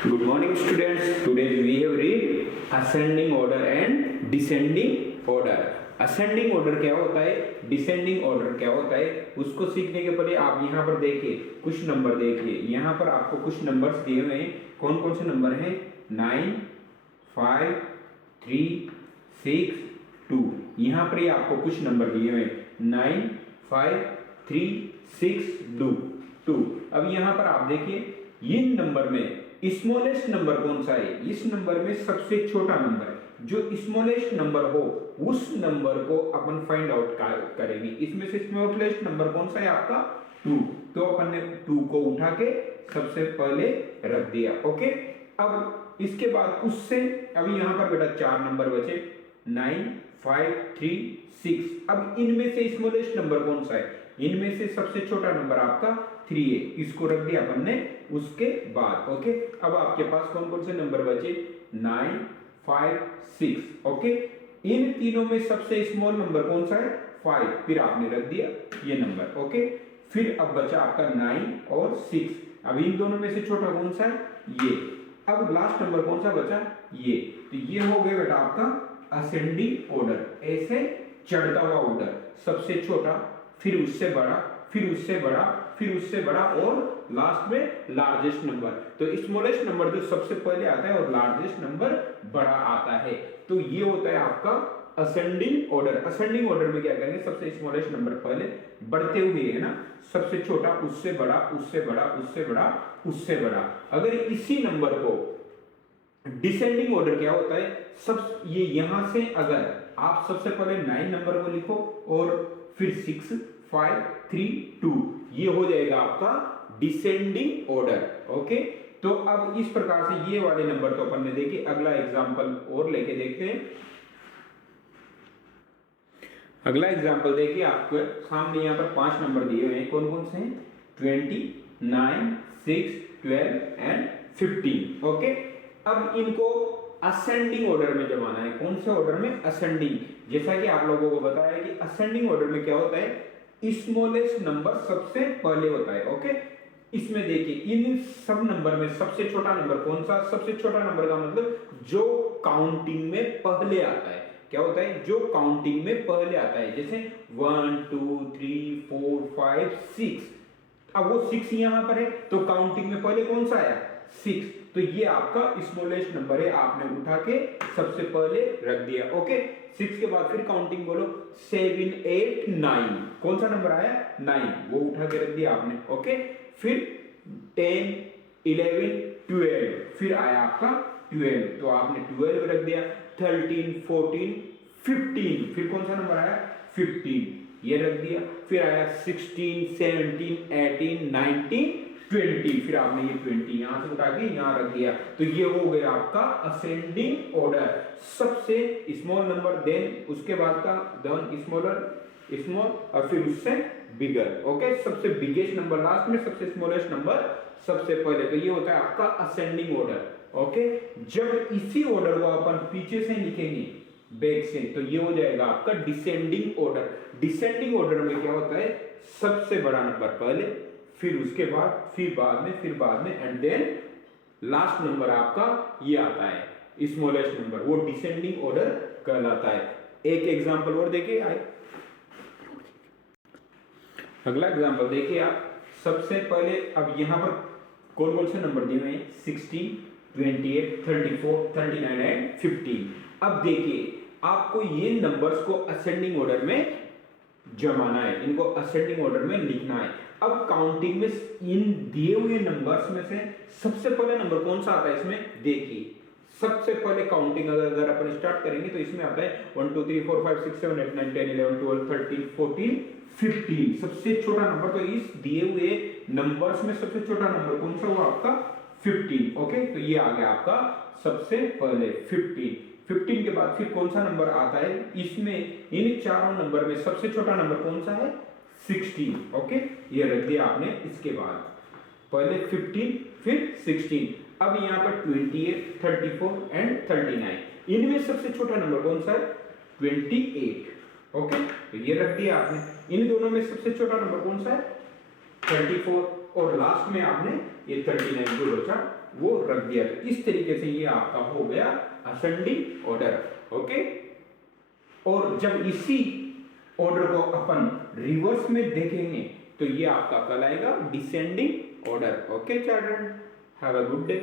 Good morning students. Today we have read ascending order and descending order. Ascending order क्या होता है, descending order क्या होता है, उसको सीखने के पहले आप यहाँ पर देखिए कुछ नंबर देखिए। यहाँ पर आपको कुछ नंबर्स दिए हुए हैं। कौन कौन से नंबर हैं? 9, 5, 3, 6, 2। यहाँ पर ही आपको कुछ नंबर दिए हुए हैं 9, 5, 3, 6, 2। अब यहाँ पर आप देखिए इन नंबर में स्मॉलेस्ट नंबर कौन सा है? इस नंबर में सबसे छोटा नंबर, जो स्मॉलेस्ट नंबर हो उस नंबर को अपन फाइंड आउट करेंगे। इसमें से स्मॉलेस्ट नंबर कौन सा है आपका? 2। तो अपन ने 2 को उठा के सबसे पहले रख दिया। ओके, अब इसके बाद उससे अभी यहां पर बेटा 4 नंबर बचे 9, 5, 3, 6। अब इनमें से स्मॉलेस्ट नंबर कौन सा है? इनमें से सबसे छोटा नंबर आपका 3 है, इसको रख दिया अपन ने उसके बाद। ओके, अब आपके पास कौन कौन से नंबर बचे? 9, 5, 6। ओके, इन तीनों में सबसे स्मॉल नंबर कौन सा है? 5, फिर आपने रख दिया ये नंबर। ओके, फिर अब बचा आपका 9 और 6। अब इन दोनों में से छोटा कौन सा है? ये। अब लास्ट नंबर कौन सा बचा? ये। तो ये हो गया बेटा आपका असेंडिंग ऑर्डर, ऐसे चढ़ता हुआ ऑर्डर। सबसे छोटा, फिर उससे बड़ा, फिर उससे बड़ा, फिर उससे बड़ा और लास्ट में लार्जेस्ट नंबर। तो स्मॉलेस्ट नंबर जो सबसे पहले आता है और लार्जेस्ट नंबर बड़ा आता है। तो ये होता है आपका असेंडिंग ऑर्डर। असेंडिंग ऑर्डर में क्या करेंगे? सबसे स्मॉलेस्ट नंबर पहले बढ़ते हुए, है ना, सबसे छोटा, उससे बड़ा, उससे बड़ा, उससे बड़ा, उससे बड़ा। अगर इसी नंबर को डिसेंडिंग ऑर्डर क्या होता है? सब ये यहां से अगर आप सबसे पहले 9 नंबर को लिखो और फिर 6, 5, 3, 2, ये हो जाएगा आपका डिसेंडिंग ऑर्डर। ओके, तो अब इस प्रकार से ये वाले नंबर तो अपन ने देखे। अगला एग्जांपल और लेके देखते हैं। अगला एग्जांपल देखिए, आपके सामने यहाँ पर 5 नंबर दिए हुए हैं। कौन कौन से हैं? 20, 9, 6, 12 एंड 15। ओके, अब इनको असेंडिंग ऑर्डर में जमाना है। कौन से ऑर्डर में? असेंडिंग। जैसा कि आप लोगों को बताया है कि असेंडिंग ऑर्डर में क्या होता है? स्मॉलेस्ट नंबर सबसे पहले होता है। ओके, इसमें देखिए इन सब नंबर में सबसे छोटा नंबर कौन सा? सबसे छोटा नंबर का मतलब जो काउंटिंग में पहले आता है। क्या होता है? जो काउंटिंग में पहले आता है। जैसे 1, 2, 3, 4, 5, 6। अब वो 6 यहां पर है, तो काउंटिंग में पहले कौन सा आया? 6। तो ये आपका स्मॉलेस्ट नंबर है, आपने उठा के सबसे पहले रख दिया। ओके, 6 के बाद फिर काउंटिंग बोलो 7, 8, 9। कौन सा नंबर आया? 9, वो उठा के रख दिया आपने। ओके, फिर 10, 11, 12, फिर आया आपका 12, तो आपने 12 रख दिया। 13, 14, 15, फिर कौन सा नंबर आया? 15, ये रख दिया। फिर आया 16, 17, 18, 19, 20, फिर आपने ये 20 यहां से उठा के यहां रख दिया। तो ये हो गया आपका असेंडिंग ऑर्डर। सबसे स्मॉल नंबर, देन उसके बाद का देन स्मॉलर, स्मॉल, और फिर उससे बिगर। ओके, सबसे बिगेस्ट नंबर लास्ट में, सबसे स्मॉलेस्ट नंबर सबसे पहले। तो ये होता है आपका असेंडिंग ऑर्डर। ओके, जब इसी ऑर्डर को अपन पीछे से लिखेंगे बैक से, तो ये हो जाएगा आपका डिसेंडिंग ऑर्डर। डिसेंडिंग ऑर्डर में क्या होता है? सबसे बड़ा नंबर पहले, फिर उसके बाद, फिर बाद में, फिर बाद में, एंड देन लास्ट नंबर आपका ये आता है स्मॉलेस्ट नंबर, वो डिसेंडिंग ऑर्डर कहलाता है। एक एग्जांपल और देखिए आए। अगला एग्जांपल देखिए आप। सबसे पहले अब यहां पर कौन कौन से नंबर दिए हुए हैं? 16, 28, 34, 39 एंड 15। अब देखिए आपको ये नंबर्स को असेंडिंग ऑर्डर में जमाना है, इनको असेंडिंग ऑर्डर में लिखना है। अब काउंटिंग में इन दिए हुए नंबर्स में से सबसे पहले नंबर कौन सा आता है? इसमें देखिए सबसे पहले काउंटिंग अगर अपन स्टार्ट करेंगे तो इसमें आता है 1, 2, 3, 4, 5, 6, 7, 8, 9, 10, 11, 12, 13, 14, 15। सबसे छोटा नंबर, तो इस दिए हुए नंबर्स में सबसे छोटा नंबर कौन सा हुआ आपका? 15। ओके, तो ये आ गया आपका सबसे पहले 15। 15 के बाद फिर कौन सा नंबर आता है? इसमें इन चारों नंबर में सबसे छोटा नंबर कौन सा है? 16। ओके, ये रख दिया आपने। इसके बाद पहले 15, फिर 16। अब यहां पर 28, 34 एंड 39, इनमें सबसे छोटा नंबर कौन सा है? 28। ओके, तो ये रख दिया आपने। इन दोनों में सबसे छोटा नंबर कौन सा है? 34, और लास्ट में आपने ये 39 जो बचा वो रख दिया। तो इस तरीके से ये आपका हो गया असेंडिंग ऑर्डर। ओके, और जब इसी ऑर्डर को अपन रिवर्स में देखेंगे तो ये आपका कल आएगा descending order. Okay children, have a good day.